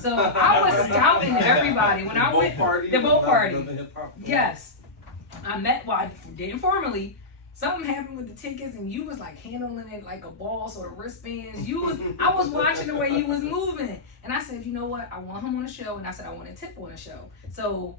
So I was scouting everybody when I went the boat party. Yes, I met. Well, I did informally. Something happened with the tickets, and you was like handling it like a boss or the wristbands. I was watching the way you was moving, and I said, you know what? I want him on the show, and I said I want a tip on the show. So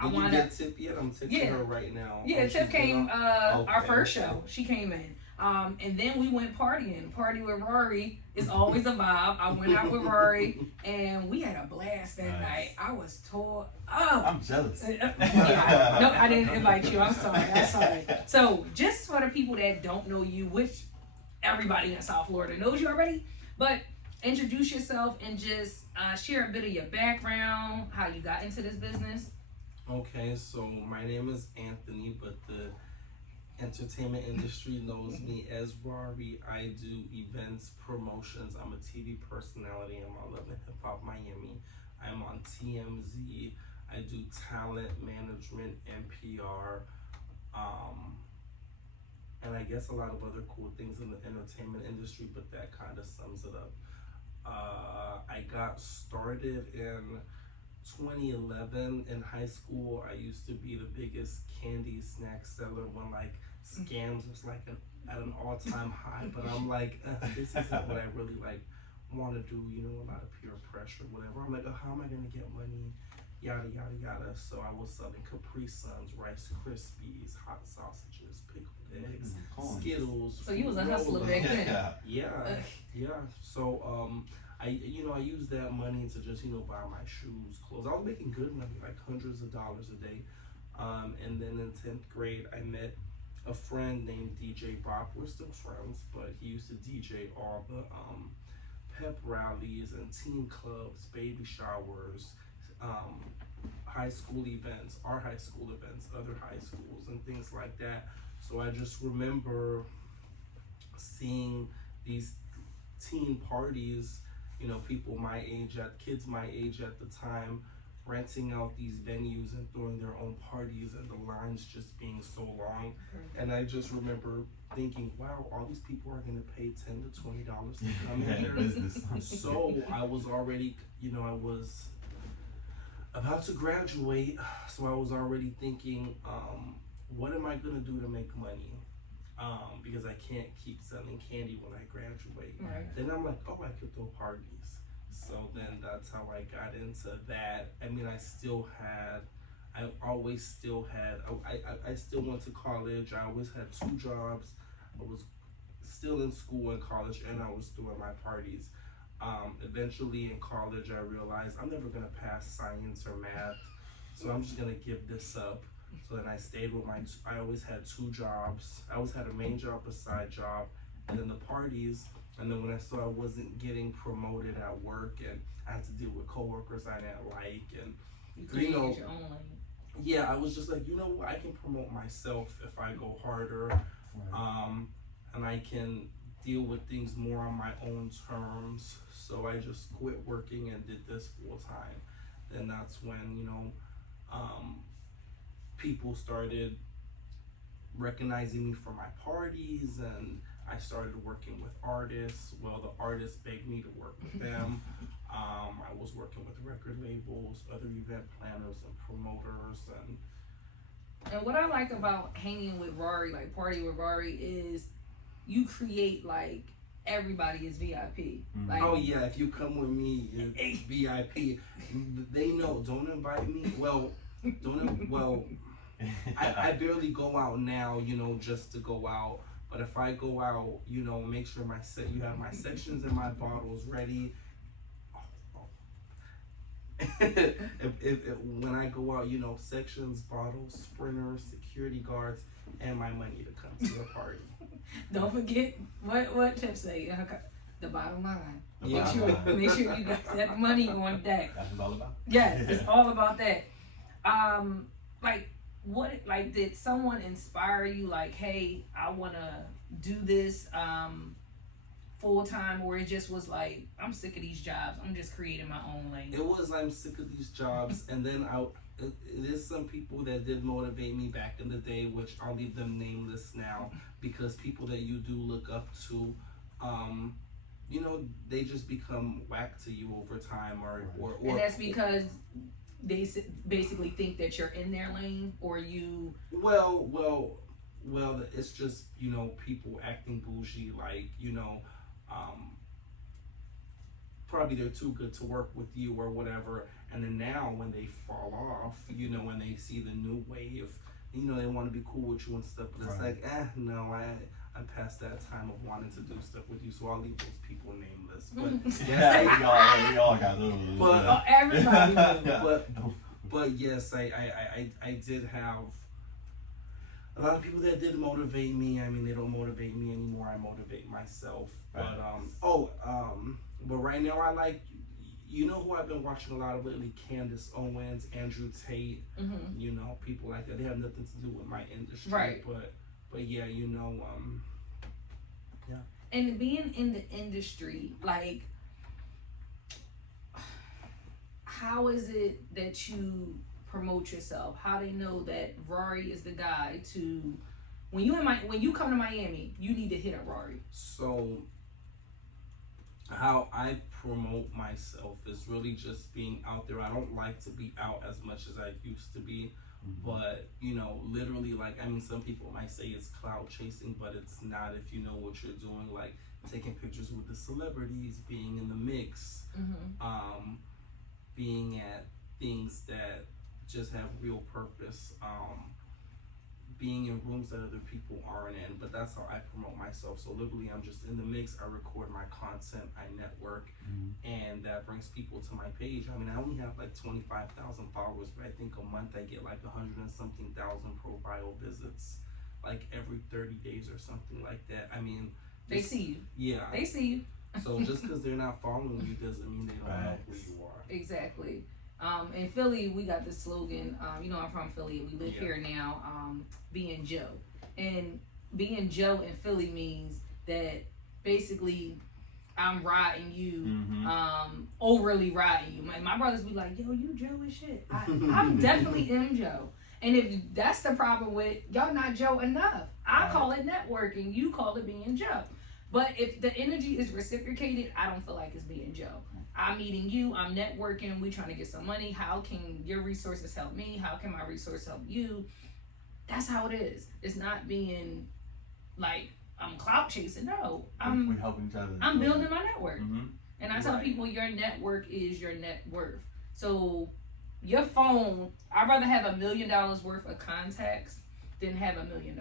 I wanted. Did you get Tip yet? I'm texting her right now. Yeah, Tip came. Our first show, she came in. And then we went partying. Party with Rarri is always a vibe. I went out with Rarri, and we had a blast that night. I was tore up. I'm jealous. Yeah, no, I didn't invite you. I'm sorry. So, just for the people that don't know you, which everybody in South Florida knows you already, but introduce yourself and just share a bit of your background, how you got into this business. Okay, so my name is Anthony, but the entertainment industry knows me as Rarri. I do events, promotions. I'm a TV personality. I'm on Love and Hip Hop Miami. I'm on TMZ. I do talent management and PR. And I guess a lot of other cool things in the entertainment industry, but that kind of sums it up. I got started in 2011 in high school. I used to be the biggest candy snack seller when like scams was like at an all-time high, but I'm like, this isn't what I really like want to do, you know, a lot of peer pressure, whatever. I'm like, how am I gonna get money? Yada yada yada. So I was selling Capri Suns, Rice Krispies, hot sausages, pickled eggs, Skittles. So you was a hustler back then. Yeah. So I used that money to just, buy my shoes, clothes. I was making good money, like hundreds of dollars a day. And then in 10th grade, I met a friend named DJ Bob. We're still friends, but he used to DJ all the pep rallies and teen clubs, baby showers, high school events, our high school events, other high schools, and things like that. So I just remember seeing these teen parties, people my age, kids my age at the time, renting out these venues and throwing their own parties, and the lines just being so long. And I just remember thinking, wow, all these people are going to pay $10 to $20 to come in here. So I was already, I was about to graduate, so I was already thinking, what am I going to do to make money? Because I can't keep selling candy when I graduate. Then I'm like, oh, I could throw parties. So then that's how I got into that. I mean, I still went to college. I always had 2 jobs. I was still in school in college, and I was doing my parties. Eventually in college, I realized I'm never gonna pass science or math, so I'm just gonna give this up. So then I stayed with I always had 2 jobs. I always had a main job, a side job, and then the parties. And then when I saw I wasn't getting promoted at work, and I had to deal with coworkers I didn't like, and your own lane. Yeah, I was just like, I can promote myself if I go harder, and I can deal with things more on my own terms. So I just quit working and did this full time. Then that's when people started recognizing me for my parties, and I started working with artists. Well, the artists begged me to work with them. I was working with record labels, other event planners and promoters. And what I like about hanging with Rarri, like party with Rarri, is you create like everybody is VIP. Like, oh yeah, if you come with me, it's VIP. They know. Don't invite me. I barely go out now, just to go out. But if I go out, make sure you have my sections and my bottles ready. When I go out, sections, bottles, sprinters, security guards, and my money to come to the party. Don't forget what Tip say. The bottom line. Yeah. Make sure you got that money on deck. That's what it's all about. Yes, it's all about that. Did someone inspire you? Like, hey, I wanna do this full time, or it just was like, I'm sick of these jobs. I'm just creating my own lane. It was, I'm sick of these jobs, and then there's some people that did motivate me back in the day, which I'll leave them nameless now, because people that you do look up to, they just become whack to you over time, or and that's because they basically think that you're in their lane, or you. Well, it's just people acting bougie, like probably they're too good to work with you or whatever, and then now when they fall off, when they see the new wave, they want to be cool with you and stuff, but it's like, no, I'm past that time of wanting to do stuff with you, so I'll leave those people nameless. But yeah, we all got those. But everybody. But yes, I did have a lot of people that did motivate me. I mean, they don't motivate me anymore. I motivate myself. But but right now I like, who I've been watching a lot of lately? Candace Owens, Andrew Tate. People like that. They have nothing to do with my industry. Right. But yeah, yeah. And being in the industry, like, how is it that you promote yourself? How they know that Rarri is the guy to, when you come to Miami, you need to hit up Rarri. So how I promote myself is really just being out there. I don't like to be out as much as I used to be, but literally, like, I mean, some people might say it's cloud chasing, but it's not if you know what you're doing, like taking pictures with the celebrities, being in the mix, being at things that just have real purpose, being in rooms that other people aren't in. But that's how I promote myself. So literally, I'm just in the mix. I record my content, I network, and that brings people to my page. I mean, I only have like 25,000 followers, but I think a month I get like 100 and something thousand profile visits, like every 30 days or something like that. I mean, they see you. Yeah, they see you. So just because they're not following you doesn't mean they don't know who you are. Exactly. In Philly, we got this slogan. I'm from Philly. We live here now. Being Joe, and being Joe in Philly means that basically I'm riding you, overly riding you. My brothers be like, "Yo, you Joe as shit." I'm definitely am Joe. And if that's the problem with y'all, not Joe enough. I call it networking. You call it being Joe. But if the energy is reciprocated, I don't feel like it's being Joe. I'm meeting you, I'm networking, we trying to get some money. How can your resources help me? How can my resource help you? That's how it is. It's not being like I'm clout chasing. No, we help each other. I'm building my network. And I tell people your network is your net worth. So your phone, I'd rather have $1 million worth of contacts than have $1 million.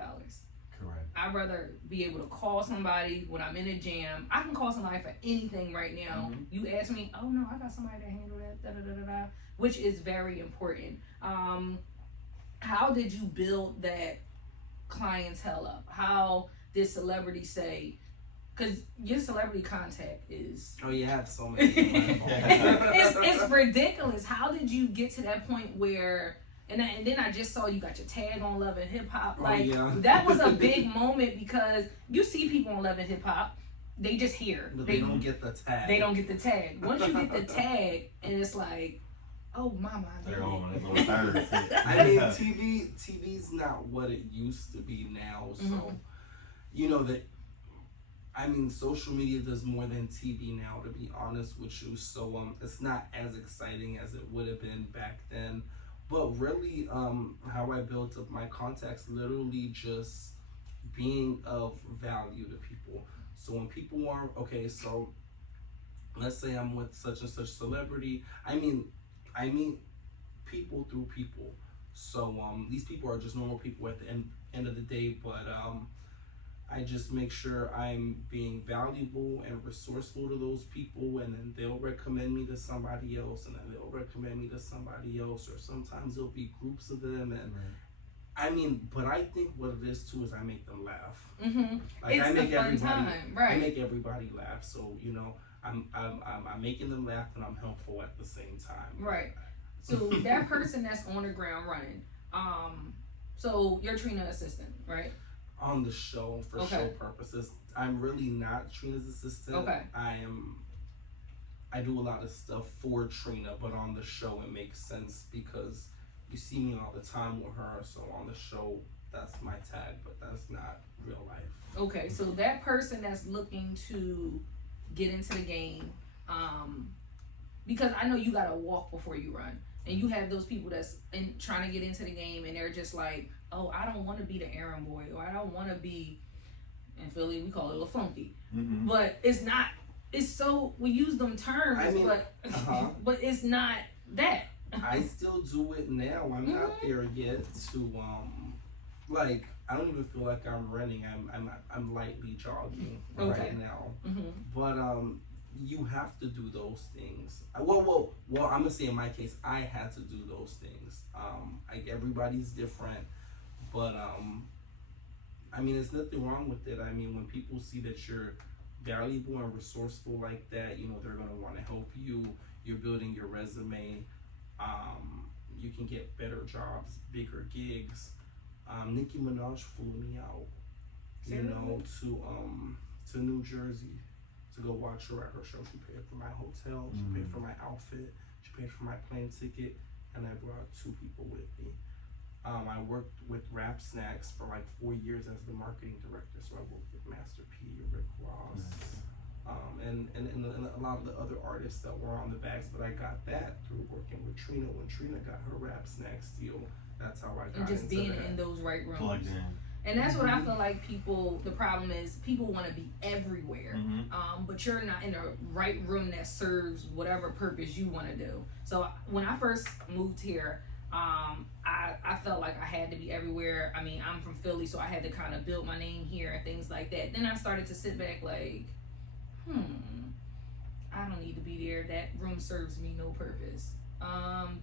Correct. I'd rather be able to call somebody when I'm in a jam. I can call somebody for anything right now. You ask me, oh no, I got somebody to handle that, which is very important. How did you build that clientele up? How did celebrities say, because your celebrity contact is... Oh, you have so many. it's ridiculous. How did you get to that point where... And then I just saw you got your tag on Love and Hip Hop. Like, that was a big moment because you see people on Love and Hip Hop, they just hear. But they don't get the tag. They don't get the tag. Once you get the tag, and it's like, oh, mama. They're on a little third. I mean, TV's not what it used to be now. So, I mean, social media does more than TV now, to be honest with you. So, it's not as exciting as it would have been back then. But really, how I built up my contacts, literally just being of value to people. So when people are, okay, so let's say I'm with such and such celebrity. I mean people through people. So these people are just normal people at the end of the day, but I just make sure I'm being valuable and resourceful to those people, and then they'll recommend me to somebody else, and then they'll recommend me to somebody else, or sometimes there'll be groups of them, and I mean, but I think what it is too is I make them laugh. Like it's I make a fun everybody, time, right? I make everybody laugh, so I'm making them laugh and I'm helpful at the same time. Right. So that person that's on the ground running, so you're Trina assistant, right? On the show for show purposes. I'm really not Trina's assistant. Okay. I do a lot of stuff for Trina, but on the show it makes sense because you see me all the time with her. So on the show, that's my tag, but that's not real life. Okay, so that person that's looking to get into the game, because I know you gotta walk before you run, and you have those people that's trying to get into the game, and they're just like, oh, I don't want to be the errand boy, or I don't want to be, in Philly we call it a funky, but it's not. It's so we use them terms, but it's not that. I still do it now. I'm not there yet to like I don't even feel like I'm running. I'm lightly jogging right now. But you have to do those things. Well, I'm gonna say in my case, I had to do those things. Like everybody's different, but I mean, there's nothing wrong with it. I mean, when people see that you're valuable and resourceful like that, you know, they're gonna want to help you. You're building your resume. You can get better jobs, bigger gigs. Nicki Minaj flew me out, you know, to New Jersey to go watch her at her show. She paid for my hotel, she paid for my outfit, she paid for my plane ticket, and I brought 2 people with me. I worked with Rap Snacks for like 4 years as the marketing director, so I worked with Master P, Rick Ross, and a lot of the other artists that were on the bags, but I got that through working with Trina. When Trina got her Rap Snacks deal, that's how I got and just into being that. in those right rooms. Plugged in. And that's what I feel like the problem is people want to be everywhere, but you're not in the right room that serves whatever purpose you want to do. So when I first moved here, I felt like I had to be everywhere. I mean, I'm from Philly, so I had to kind of build my name here and things like that. Then I started to sit back like, I don't need to be there. That room serves me no purpose.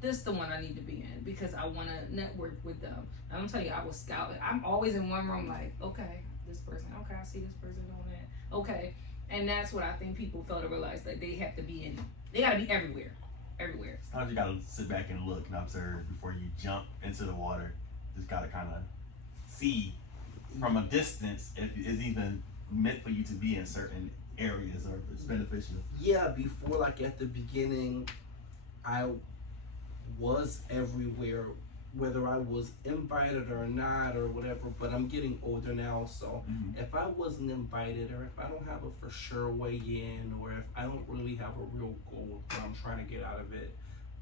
This is the one I need to be in because I want to network with them. I'm gonna tell you, I was scouting. I'm always in one room like, okay, this person, okay, I see this person doing that, okay. And that's what I think people fail to realize, that they have to be in, they gotta be everywhere. Sometimes you gotta sit back and look and observe before you jump into the water. Just gotta kind of see from a distance if it's even meant for you to be in certain areas or if it's beneficial. Yeah, before, like at the beginning, I was everywhere, whether I was invited or not or whatever, but I'm getting older now, so if I wasn't invited or if I don't have a for sure way in or if I don't really have a real goal that I'm trying to get out of it,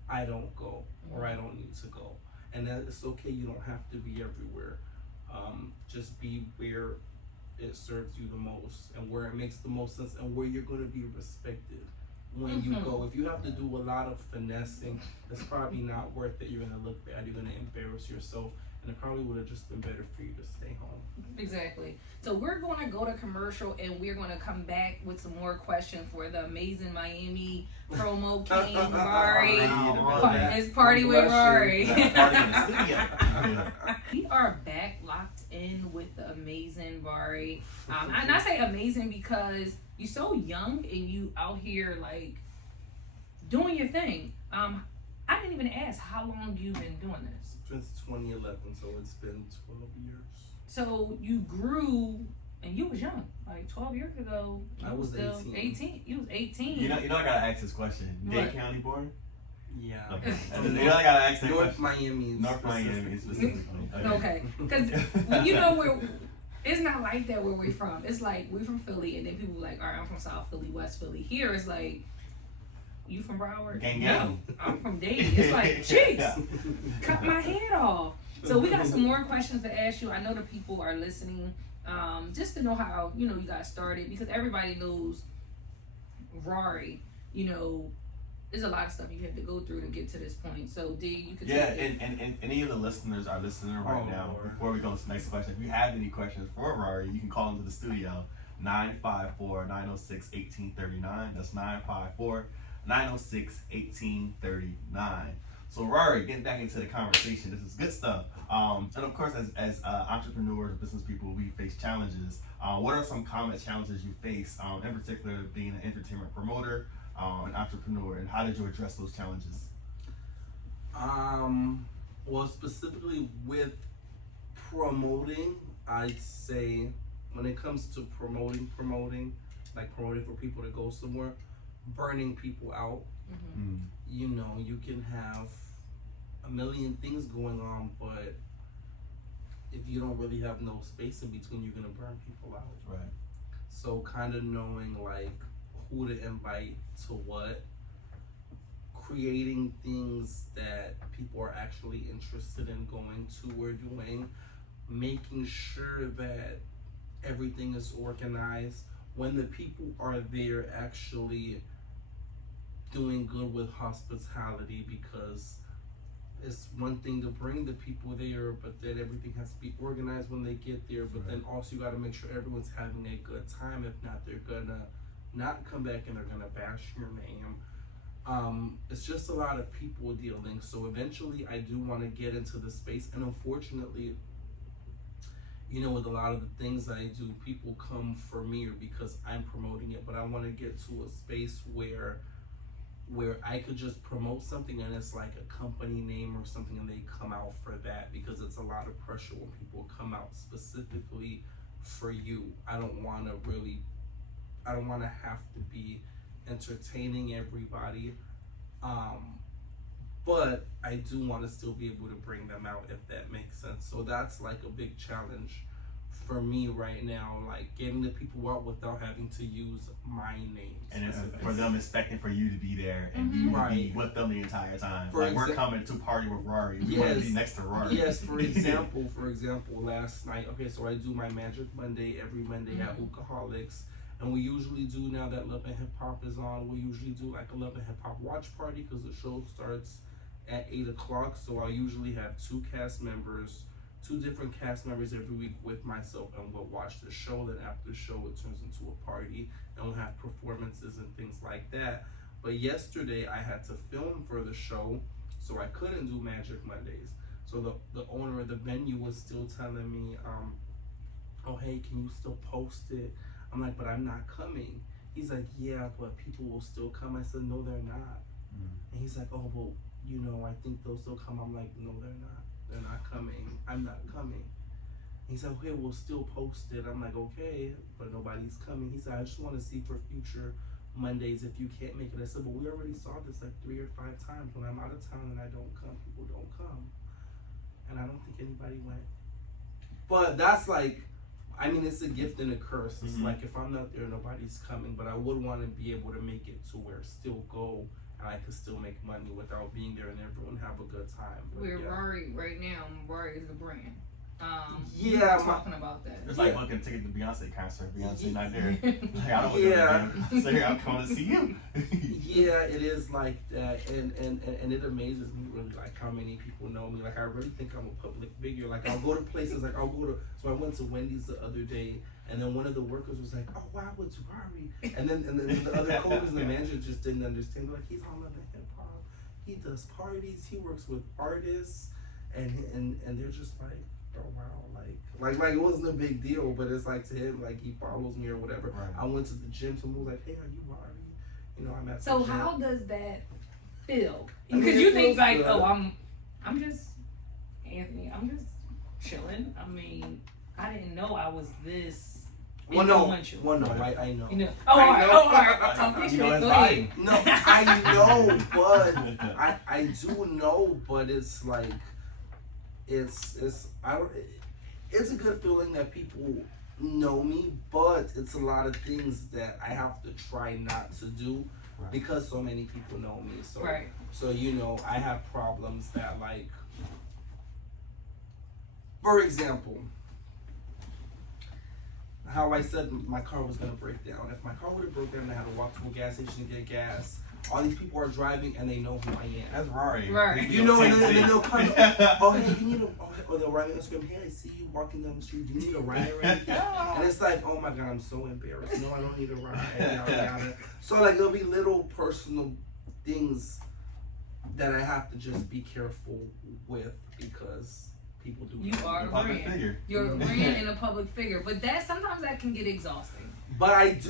I don't go or I don't need to go. And that it's okay, you don't have to be everywhere. Just be where it serves you the most and where it makes the most sense and where you're going to be respected when you go. If you have to do a lot of finessing, it's probably not worth it. You're going to look bad, you're going to embarrass yourself, and it probably would have just been better for you to stay home. Exactly. So we're going to go to commercial and we're going to come back with some more questions for the amazing Miami promo king, Rarri. It's Party with Rarri. We are back locked in with the amazing Rarri. And I say amazing because you're so young and you out here like doing your thing. I didn't even ask how long you've been doing this. Since 2011, so it's been 12 years. So you grew, and you was young, like 12 years ago. I was still 18. You was 18. You know, I gotta ask this question. Dade County born? Yeah. Okay. You know, I gotta ask that North question. North Miami specifically. Okay. Because you know it's not like that where we're from. It's like we're from Philly, and then people are like, all right, I'm from South Philly, West Philly. Here it's like, you from Broward? Gang. No, I'm from Dade. It's like, jeez, cut my head off. So we got some more questions to ask you. I know the people are listening, just to know how, you guys started, because everybody knows Rarri, there's a lot of stuff you have to go through to get to this point. So D, you could and any of the listeners are listening right now. Lord. Before we go to the next question, if you have any questions for Rarri, you can call into the studio 954-906-1839. That's 954-906-1839. So Rarri, getting back into the conversation, this is good stuff. And of course, as entrepreneurs, business people, we face challenges. What are some common challenges you face, in particular being an entertainment promoter, an entrepreneur, and how did you address those challenges? Well, specifically with promoting, I'd say when it comes to promoting, like promoting for people to go somewhere, burning people out. You can have a million things going on, but if you don't really have no space in between, you're gonna burn people out. Right. So kind of knowing like who to invite to what, creating things that people are actually interested in going to or doing, making sure that everything is organized, when the people are there actually doing good with hospitality, because it's one thing to bring the people there, but then everything has to be organized when they get there. But then also you got to make sure everyone's having a good time. If not, they're gonna not come back and they're gonna bash your name. It's just a lot of people dealing. So eventually I do want to get into the space, and unfortunately, you know, with a lot of the things that I do, people come for me or because I'm promoting it. But I want to get to a space where I could just promote something and it's like a company name or something and they come out for that, because it's a lot of pressure when people come out specifically for you. I don't want to have to be entertaining everybody, but I do want to still be able to bring them out, if that makes sense. So that's like a big challenge for me right now, like getting the people out without having to use my name. And for them expecting for you to be there and you to be with them the entire time. We're coming to party with Rarri. We want to be next to Rarri. Yes, for example, last night, okay, so I do my Magic Monday every Monday at Hookaholics. And we usually do, now that Love and Hip Hop is on, we usually do like a Love and Hip Hop watch party, because the show starts at 8 o'clock. So I usually have two different cast members every week with myself, and we'll watch the show. Then after the show, it turns into a party, and we'll have performances and things like that. But yesterday, I had to film for the show, so I couldn't do Magic Mondays. So the owner of the venue was still telling me, oh, hey, can you still post it? I'm like, but I'm not coming. He's like, yeah, but people will still come. I said, no, they're not. And he's like, oh, well, you know, I think they'll still come. I'm like, no, they're not. They're not coming. I'm not coming. He said, okay, we'll still post it. I'm like, okay, but nobody's coming. He said, I just want to see for future Mondays if you can't make it. I said, but we already saw this like 3 or 5 times. When I'm out of town and I don't come, people don't come. And I don't think anybody went. But that's like, I mean, it's a gift and a curse. It's like, if I'm not there, nobody's coming. But I would want to be able to make it to where still go, and I could still make money without being there and everyone have a good time. But we're Rarri right now. Rarri is the brand. Yeah, talking about that. It's like booking a ticket to Beyonce concert. Beyonce not there. Like, I don't want to so here I'm coming to see you. Yeah, it is like that, and it amazes me really, like how many people know me. Like I really think I'm a public figure. Like I'll go to places, like so I went to Wendy's the other day, and then one of the workers was like, oh wow, it's Rarri, and then the other co-workers and the manager just didn't understand. They're like, he's on Love and Hip Hop, he does parties, he works with artists, and they're just like, oh wow, like it wasn't a big deal, but it's like to him, like he follows me or whatever. Right. I went to the gym, someone was like, hey, are you Rarri? You know, I'm at so the gym. How does that feel? Because you think like, good. Oh, I'm just Anthony, I'm just chilling. I mean, I didn't know I was this influential. Well, no, right? I know. You know. Oh, all right. I'm pretty sure. Go ahead. No, I know, but I do know, but it's like, it's a good feeling that people know me, but it's a lot of things that I have to try not to do because so many people know me. So you know, I have problems that, like, for example, how I said my car was gonna break down. If my car would have broke down and I had to walk to a gas station to get gas, all these people are driving and they know who I am. That's Rarri. Right. You know, and then they'll come, oh, hey, you need a, or they'll write me on Instagram, hey, I see you walking down the street, do you need a ride or anything? And it's like, oh my God, I'm so embarrassed. No, I don't need a ride. Yada. So like, there'll be little personal things that I have to just be careful with because people do. You are a public figure. You're a brand and a public figure, but sometimes that can get exhausting. But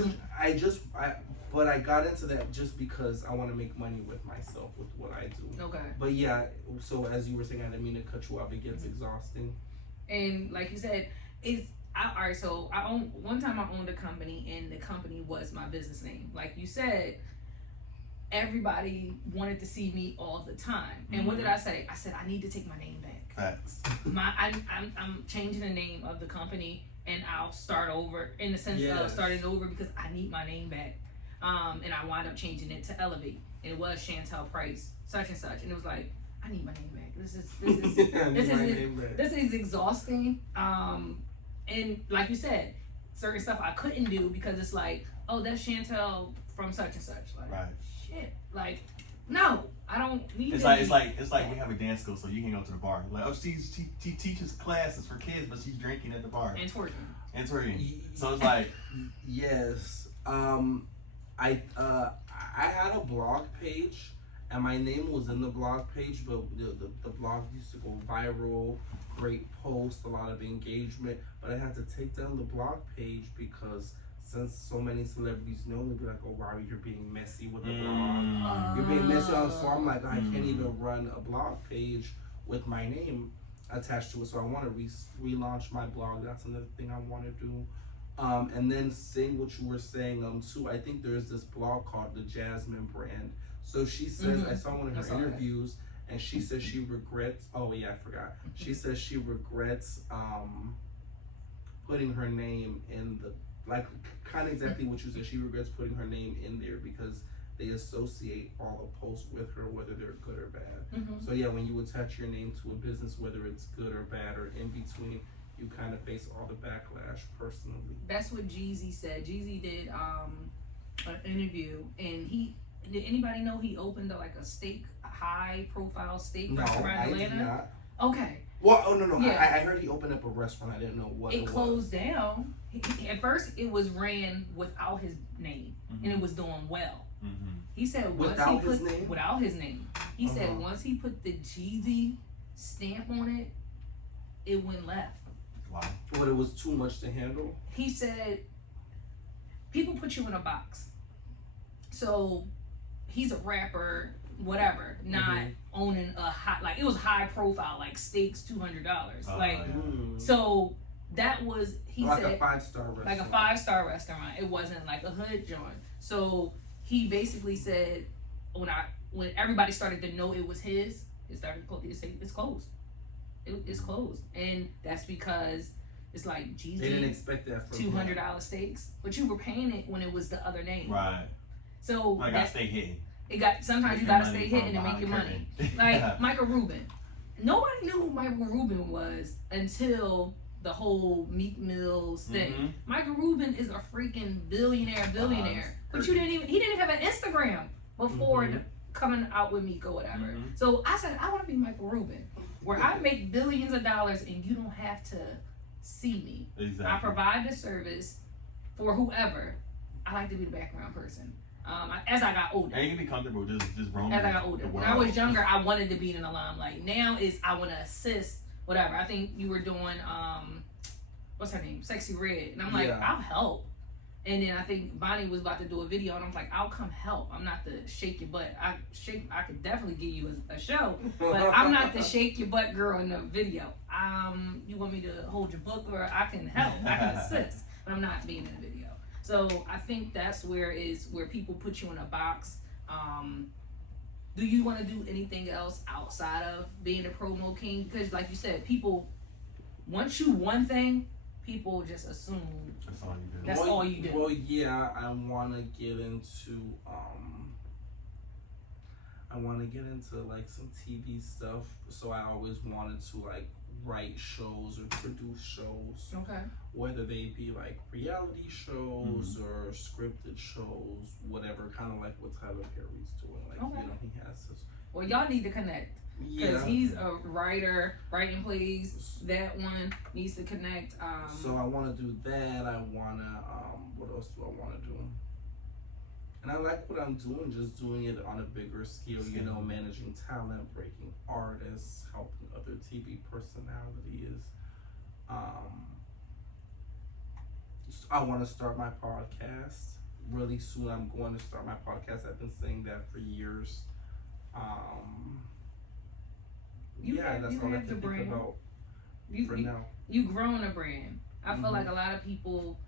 But I got into that just because I want to make money with myself, with what I do. Okay. But yeah, so as you were saying, I didn't mean to cut you off. It gets exhausting. And like you said, alright, so one time I owned a company, and the company was my business name. Like you said, everybody wanted to see me all the time. And what did I say? I said, I need to take my name back. Facts. I'm changing the name of the company, and I'll start over in the sense of starting over because I need my name back. And I wound up changing it to Elevate, and it was Chantel Price, such and such, and it was like, I need my name back. This is exhausting. And like you said, certain stuff I couldn't do because it's like, oh, that's Chantel from such and such. Like, Right. shit. Like, no, I don't need. It's like we have a dance school, so you can go to the bar. Like, oh, she teaches classes for kids, but she's drinking at the bar and twerking. So it's like, yes. I had a blog page, and my name was in the blog page, but the blog used to go viral, great post, a lot of engagement, but I had to take down the blog page because since so many celebrities know me, be like, oh, Rarri, you're being messy with the blog. You're being messy on, so I'm like, I can't even run a blog page with my name attached to it, so I want to relaunch my blog. That's another thing I want to do. And then saying what you were saying too, I think there's this blog called The Jasmine Brand. So she says, I saw one of her interviews, and she says she regrets, oh yeah, I forgot. She says she regrets putting her name in the, like, kind of exactly what you said. She regrets putting her name in there because they associate all the posts with her, whether they're good or bad. So yeah, when you attach your name to a business, whether it's good or bad or in between, you kind of face all the backlash personally. That's what Jeezy said. Jeezy did an interview, and did anybody know he opened a high profile steak restaurant in Atlanta? Did not. Okay. Well, oh no, Yeah. I heard he opened up a restaurant. I didn't know what it was. It closed down. At first, it was ran without his name, and it was doing well. He said without his name. He said once he put the Jeezy stamp on it, it went left. wow. But it was too much to handle. He said people put you in a box. So he's a rapper, whatever, not owning a it was high profile, like steaks, $200. So that was, he like said, a 5-star restaurant. like a 5-star restaurant. It wasn't like a hood joint. So he basically said, when everybody started to know it was his, it started to say it's closed. It's closed, and that's because it's like, Jeezy, they didn't expect that from $200 steaks, but you were paying it when it was the other name. Right. So I gotta stay hidden. Sometimes you gotta stay hidden and make your money. Like Michael Rubin. Nobody knew who Michael Rubin was until the whole Meek Mills thing. Michael Rubin is a freaking billionaire, but he didn't even have an Instagram before coming out with Meek or whatever. So I said, I want to be Michael Rubin, where I make billions of dollars and you don't have to see me. Exactly. I provide the service for whoever. I like to be the background person. As I got older. And you can be comfortable just roaming. As I got older. When I was younger, I wanted to be in the limelight. Now I want to assist, whatever. I think you were doing, what's her name? Sexy Red. And I'm like, I'll help. And then I think Bonnie was about to do a video, and I'm like, I'll come help. I'm not the shake your butt. I could definitely give you a show, but I'm not the shake your butt girl in the video. You want me to hold your book, or I can help. I can assist, but I'm not being in the video. So I think that's where people put you in a box. Do you want to do anything else outside of being a promo king? Because like you said, people, once you one thing, people just assume that's all you do. Well, yeah, I want to get into like some TV stuff. So I always wanted to like write shows or produce shows. Okay. Whether they be like reality shows or scripted shows, whatever, kind of like what Tyler Perry's doing. Like, you know, he has this. Well, y'all need to connect. Because he's a writer, writing plays. That one needs to connect. So I want to do that. I want to, what else do I want to do? And I like what I'm doing, just doing it on a bigger scale, you know, managing talent, breaking artists, helping other TV personalities. I want to start my podcast. Really soon I'm going to start my podcast. I've been saying that for years. That's all I can think about for now. You grown a brand. I feel like a lot of people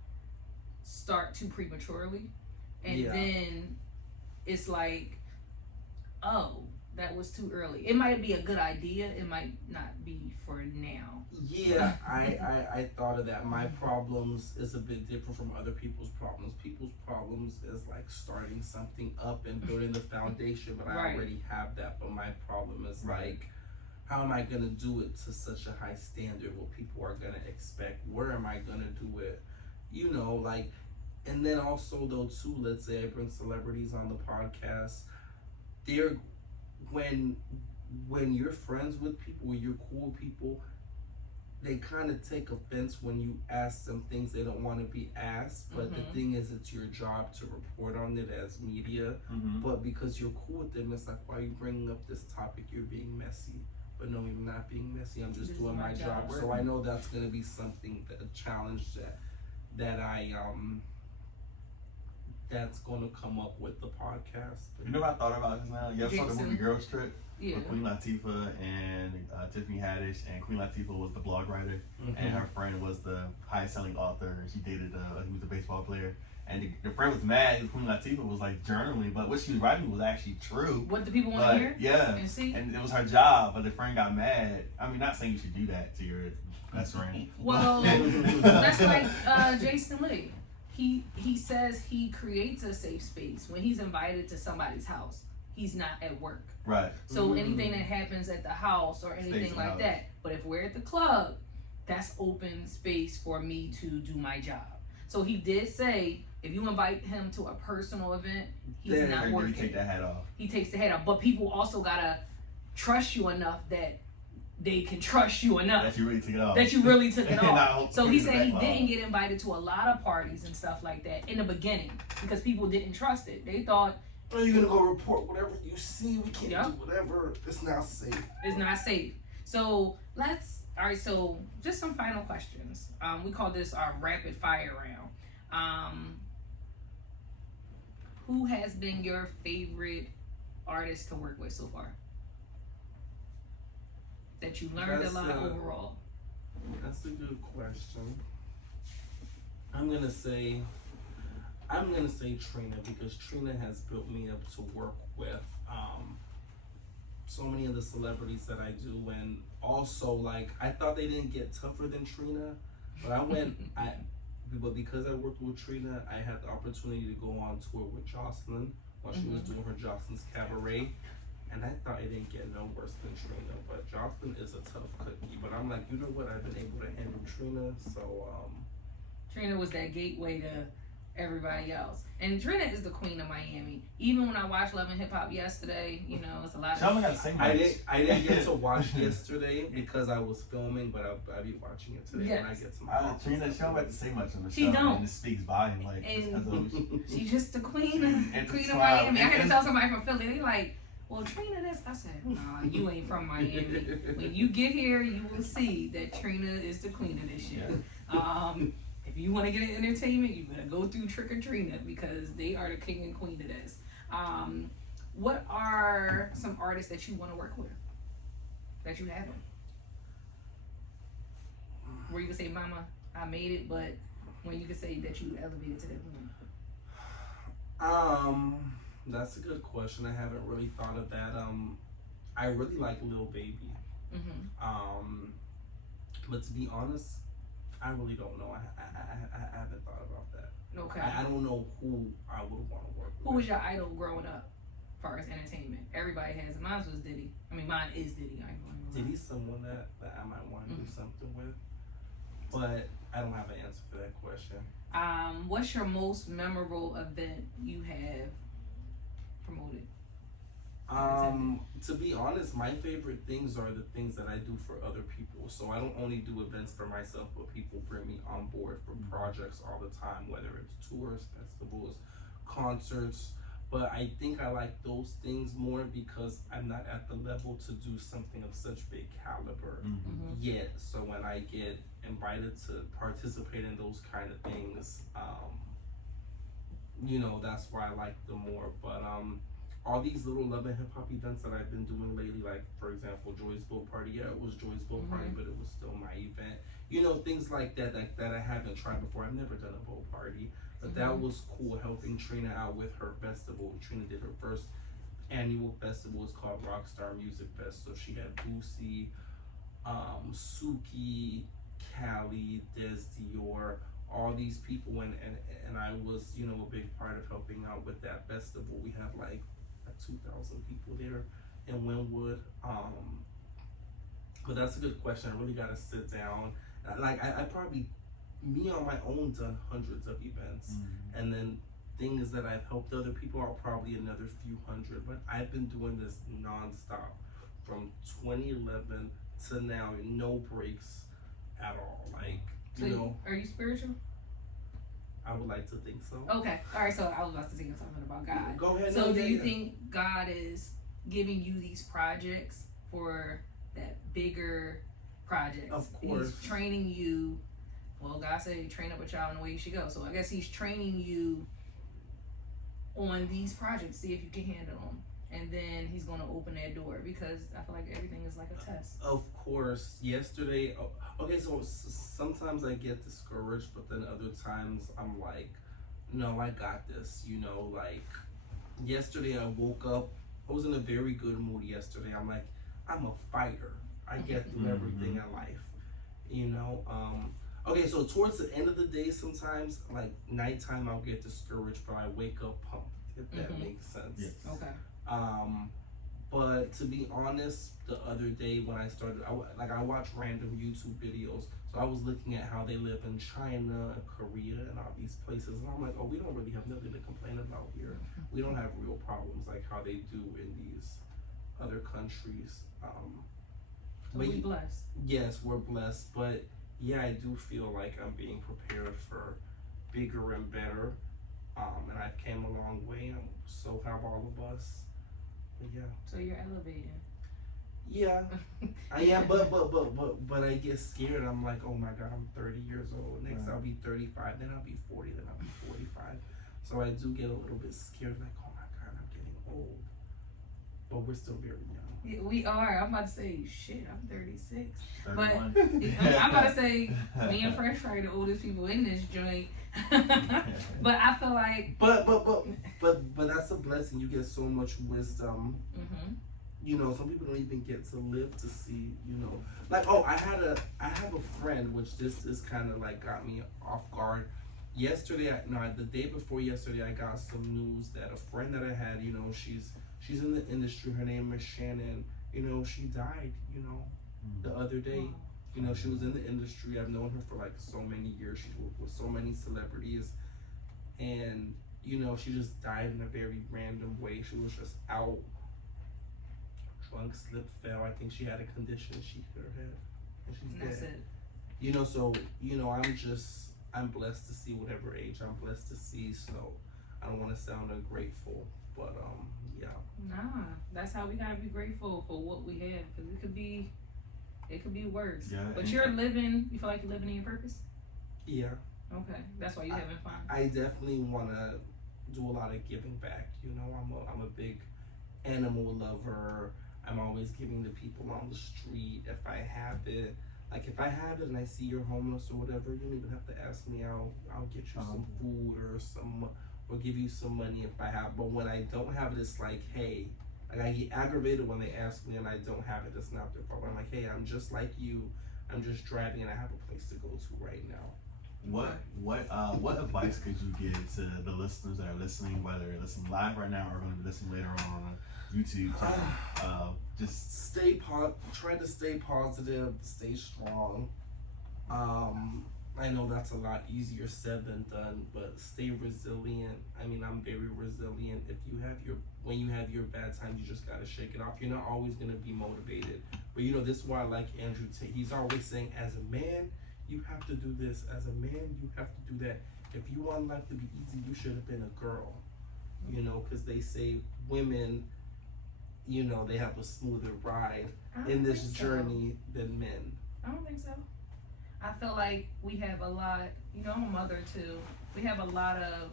start too prematurely, and then it's like, oh, that was too early. It might be a good idea. It might not be for now. Yeah, I thought of that. My problems is a bit different from other people's problems. People's problems is like starting something up and building the foundation, but I already have that. But my problem is like, how am I gonna do it to such a high standard? What people are gonna expect? Where am I gonna do it? You know, like, and then also though too, let's say I bring celebrities on the podcast. They're when you're friends with people, when you're cool with people, they kind of take offense when you ask them things they don't want to be asked. But the thing is, it's your job to report on it as media. But because you're cool with them, it's like, why are you bringing up this topic? You're being messy. But no, you're not being messy. I'm just doing my job. So I know that's gonna be something, a challenge that I that's gonna come up with the podcast. You know what I thought about just now? You ever saw the movie Girls Trip? Yeah. With Queen Latifah and Tiffany Haddish, and Queen Latifah was the blog writer, and her friend was the highest selling author. She dated, he was a baseball player, and the friend was mad because Queen Latifah was like journaling, but what she was writing was actually true. What do people want to hear? Yeah, and see, and it was her job, but the friend got mad. I mean, not saying you should do that to your best friend. Well, that's like Jason Lee. He says he creates a safe space when he's invited to somebody's house. He's not at work. Right. So anything that happens at the house or anything like that. But if we're at the club, that's open space for me to do my job. So he did say, if you invite him to a personal event, he's not working. He take that hat off. He takes the hat off. But people also gotta trust you enough that they can trust you enough. That you really took it off. That you really took it off. So he said he off. didn't get invited to a lot of parties and stuff like that in the beginning because people didn't trust it. They thought, oh, you're gonna go report whatever you see. We can't do whatever. It's not safe. It's not safe. So so just some final questions. We call this our rapid fire round. Who has been your favorite artist to work with so far? That you learned a lot overall? That's a good question. I'm gonna say Trina, because Trina has built me up to work with so many of the celebrities that I do, and also like I thought they didn't get tougher than Trina, but but because I worked with Trina, I had the opportunity to go on tour with Jocelyn while she was doing her Jocelyn's Cabaret, and I thought it didn't get no worse than Trina. But Jocelyn is a tough cookie, but I'm like, you know what? I've been able to handle Trina, so Trina was that gateway to everybody else. And Trina is the queen of Miami. Even when I watched Love and Hip Hop yesterday, you know, it's a lot of I didn't get to watch yesterday because I was filming, but I'll be watching it today when I get some Trina, she don't have to say much on the show. She don't. And it speaks volume. Like, she's just the queen of Miami. I had to tell somebody from Philly, they like, well, Trina this. I said, nah, you ain't from Miami. When you get here, you will see that Trina is the queen of this shit. If you want to get an entertainment, you better go through Trick or Trina because they are the king and queen of this. What are some artists that you want to work with that you haven't? Where you can say, "Mama, I made it," but when you can say that you elevated to that point. That's a good question. I haven't really thought of that. I really like Lil Baby. But to be honest, I really don't know. I haven't thought about that. Okay. I don't know who I would want to work with. Who was your idol growing up, as far as entertainment? Everybody has it. Mine was Diddy. I mean, mine is Diddy. I ain't going to lie. Diddy's someone that I might want to do something with, but I don't have an answer for that question. What's your most memorable event you have promoted? To be honest, my favorite things are the things that I do for other people. So I don't only do events for myself, but people bring me on board for projects all the time, whether it's tours, festivals, concerts. But I think I like those things more because I'm not at the level to do something of such big caliber yet. So when I get invited to participate in those kind of things, you know, that's why I like them more. But all these little Love and Hip Hop events that I've been doing lately, like for example, Joy's Boat Party. Yeah, it was Joy's Boat Party, but it was still my event. You know, things like that that I haven't tried before. I've never done a boat party, but that was cool. Helping Trina out with her festival. Trina did her first annual festival. It's called Rockstar Music Fest. So she had Boosie, Suki, Cali, Des Dior, all these people, and I was, you know, a big part of helping out with that festival. We had like 2,000 people there in Wynwood. But that's a good question. I really gotta sit down. Like I probably, me on my own, done hundreds of events, and then things that I've helped other people out, probably another few hundred. But I've been doing this nonstop from 2011 to now, no breaks at all. Like, So you know, are you spiritual? I would like to think so. Okay. All right. So I was about to say something about God. Go ahead. So do you think God is giving you these projects for that bigger project? Of course. He's training you. Well, God said He train up a child in the way he should go. So I guess He's training you on these projects, see if you can handle them. And then He's going to open that door, because I feel like everything is like a test. Of course. Yesterday, okay, so sometimes I get discouraged, but then other times I'm like, no, I got this, you know. Like yesterday I woke up, I was in a very good mood yesterday. I'm like, I'm a fighter. I get through everything in life, you know. Okay, so towards the end of the day, sometimes, like nighttime, I'll get discouraged, but I wake up pumped, if that makes sense. Yes. Okay. But to be honest, the other day when I started, I watch random YouTube videos. So I was looking at how they live in China, Korea, and all these places, and I'm like, oh, we don't really have nothing to complain about here. We don't have real problems like how they do in these other countries. So we blessed. Yes, we're blessed, but yeah, I do feel like I'm being prepared for bigger and better. And I've came a long way, and so have all of us. But yeah. So you're elevating. Yeah, I am, but I get scared. I'm like, oh my God, I'm 30 years old. Next I'll be 35, then I'll be 40, then I'll be 45. So I do get a little bit scared, like, oh my God, I'm getting old. But we're still very young. Yeah, we are. I'm about to say, shit, I'm 36. 31. But I'm about to say, me and Fresh Fry the oldest people in this joint. But I feel like, but that's a blessing. You get so much wisdom. You know, some people don't even get to live to see. You know, like, oh, I have a friend, which this is kind of like got me off guard. Yesterday, the day before yesterday, I got some news that a friend that I had, you know, she's in the industry. Her name is Shannon. You know, she died. You know, the other day. You know, she was in the industry. I've known her for like so many years. She worked with so many celebrities, and you know, she just died in a very random way. She was just out, drunk, slipped, fell. I think she had a condition. She hit her head, and she's that's dead. it. You know, so you know, I'm blessed to see whatever age I'm blessed to see. So I don't want to sound ungrateful, but yeah. Nah, that's how we gotta be grateful for what we have, because it could be worse. Yeah, but you're living. You feel like you're living in your purpose. Yeah. Okay, that's why you're having fun. I definitely want to do a lot of giving back. You know, I'm a big animal lover. I'm always giving to people on the street if I have it. Like if I have it and I see you're homeless or whatever, you don't even have to ask me. I'll get you some food or give you some money if I have. But when I don't have it, it's like, hey, like I get aggravated when they ask me and I don't have it. It's not their fault. I'm like, hey, I'm just like you. I'm just driving and I have a place to go to right now. What advice could you give to the listeners that are listening, whether they're listening live right now or going to be listening later on YouTube channel? Just try to stay positive, stay strong. I know that's a lot easier said than done, but stay resilient. I mean, I'm very resilient. When you have your bad times, you just gotta shake it off. You're not always gonna be motivated, but you know, this is why I like Andrew Tate. He's always saying, as a man, you have to do this. As a man, you have to do that. If you want life to be easy, you should have been a girl. You know, because they say women, you know, they have a smoother ride in this journey than men. I don't think so. I feel like we have a lot, you know, I'm a mother too. We have a lot of,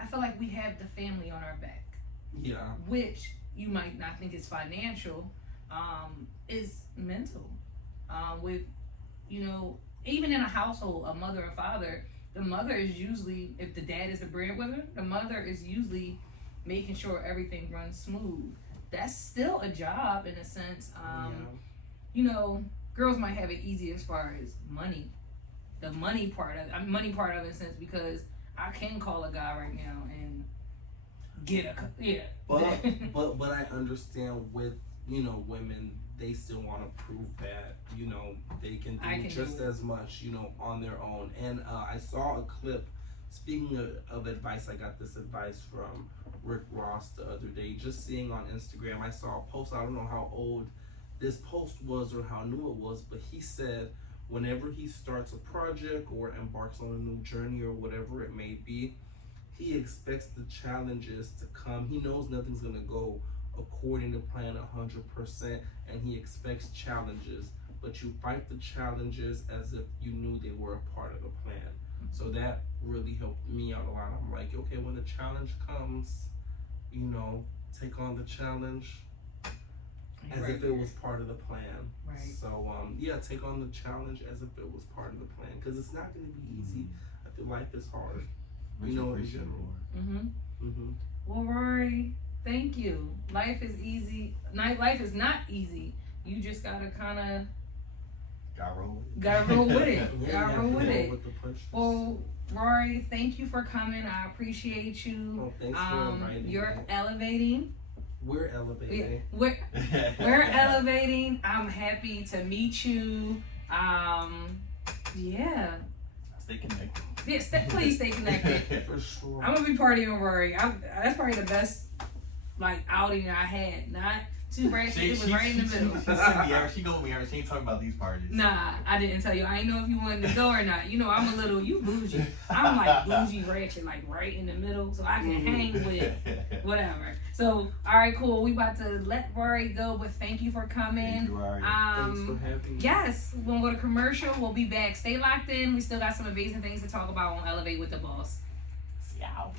I feel like we have the family on our back. Yeah. Which you might not think is financial, is mental. With, you know, even in a household, a mother and father, the mother is usually, if the dad is the breadwinner, the mother is usually making sure everything runs smooth. that's still a job in a sense. You know, girls might have it easy as far as money, the money part of it in a sense, because I can call a guy right now and get a But I understand with, you know, women, they still want to prove that, you know, they can do just as much, you know, on their own. And I saw a clip. Speaking of advice, I got this advice from Rick Ross the other day. Just seeing on Instagram, I saw a post. I don't know how old this post was or how new it was, but he said whenever he starts a project or embarks on a new journey or whatever it may be, he expects the challenges to come. He knows nothing's gonna go according to plan 100%, and he expects challenges, but you fight the challenges as if you knew they were a part of the plan. So that really helped me out a lot. I'm like, okay, when the challenge comes, you know, take on the challenge as if it was part of the plan. Right. So yeah, take on the challenge as if it was part of the plan, because it's not going to be easy. I feel life is hard. You know, in general. Well, Rarri, thank you. Life is easy. Life is not easy. You just gotta kind of gotta roll with it. Gotta roll with it. Well, Rarri, thank you for coming. I appreciate you. Oh, thanks for inviting me. You're elevating. We're elevating. We're elevating. I'm happy to meet you. Yeah. Stay connected. Yeah, please stay connected. For sure. I'm gonna be partying with Rarri. That's probably the best like outing I had. Not too ratchet. It was right in the middle. She go with me. She ain't talking about these parties. Nah, I didn't tell you. I ain't know if you wanted to go or not. You know, I'm a little, you bougie. I'm like bougie ratchet, like right in the middle, so I can hang with whatever. So, all right, cool. We about to let Rarri go, but thank you for coming. Thank you, Rarri. Thanks for having me. Yes, we'll go to commercial. We'll be back. Stay locked in. We still got some amazing things to talk about on Elevate with the Boss. See y'all.